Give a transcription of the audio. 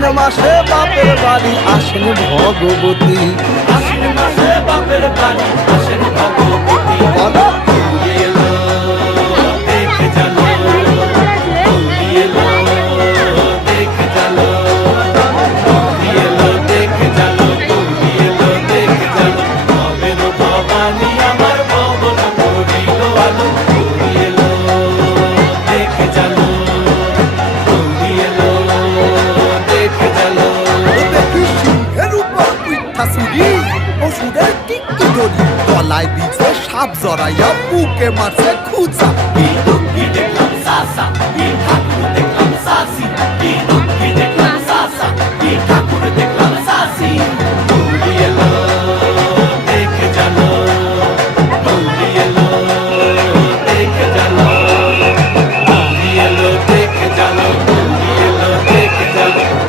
আশ্বিন মাসে বাপের বাড়ি আসেন ভগবতী, আশ্বিন মাসে বাপের বাড়ি আসেন ভগবতী। বলো গৌরী এলো দেখে জানো, গৌরী এলো দেখে জানো, গৌরী এলো দেখে জানো, গৌরী এলো দেখে জানো। ভবের ভবানী আমার ভবন করিল আলো, গৌরী এলো দেখে জানো, গৌরী এলো দেখে জানো। দেখি সিংহের উপর পিঠা চুরি, অসুরের টিকি দড়ি, গলায় দিছে সাপ জড়াইয়া বুকে মারছে খুঁচা।